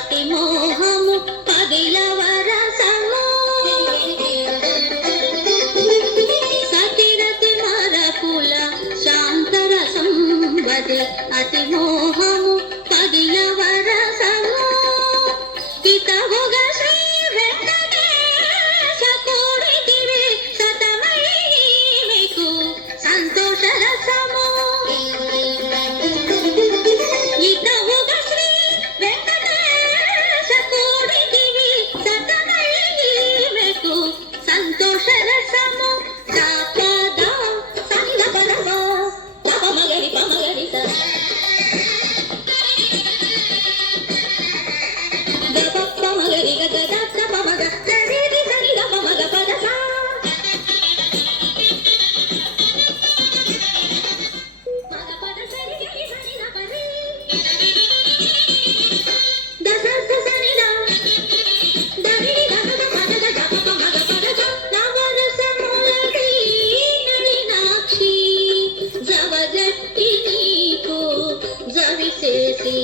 అతి మోహము పదిలవరసము సతిరతి మరపుల శాంతరసం వది అతి మోహము పదిలవరసము హితముగ శ్రీ వెంకటేశ కోరితివి సతమై మీకు సంతోష రసము హితముగ శ్రీ వెంకటేశ కోరితివి సతమై మీకు సంతోష రసము సాపద సంగపరసో పమగరి పమగరి స పమగరి గద పమగ సరి సరి పమగ పదస మగ పద సరి సరి సరి పరి దస సరి న దరి దస పద గ పమగ పదస నవరసములకి నళినాక్షి జవజట్టి నీకు జవిసేసి